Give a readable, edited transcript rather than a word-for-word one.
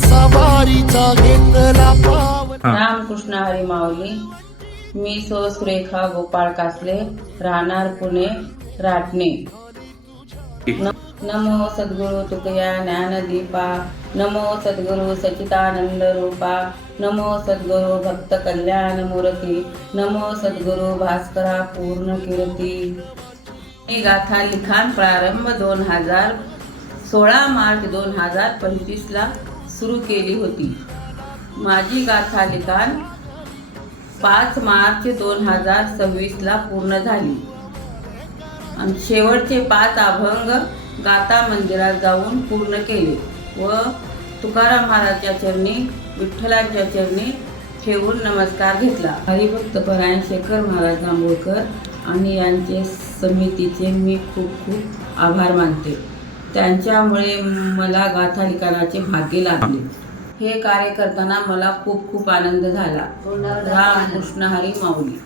सवारीचा घेतला पावला। रामकृष्ण हरी माऊली। मी सुरेखा गोपाळ कासले, राहणार पुणे राटणे। नमो सद्गुरु तुकया ज्ञानदीपा, नमो सद्गुरु सच्चिदानंद रूपा, नमो सद्गुरु भक्त कल्याण मूर्ती, नमो सद्गुरु भास्करा पूर्ण कीर्ती। ही गाथा लिखाण प्रारंभ 16 मार्च 2025 ला सुरू केली होती। माझी गाथा लिखाण 5 मार्च 2026 ला पूर्ण झाली आणि शेवटचे 5 अभंग गाथा मंदिरात जाऊन पूर्ण केले व तुकाराम महाराजच्या चरणी, विठ्ठलाच्या चरणी ठेवून नमस्कार घेतला। हरिभक्त परायण शेखर महाराज जांभूळकर आणि यांचे समितीचे मी खूप खूप आभार मानते। त्यांच्यामुळे मला गाथा लिखाणाचे भाग्य लाभले। हे कार्य करताना मला खूप खूप आनंद झाला। रामकृष्ण हरी माऊली।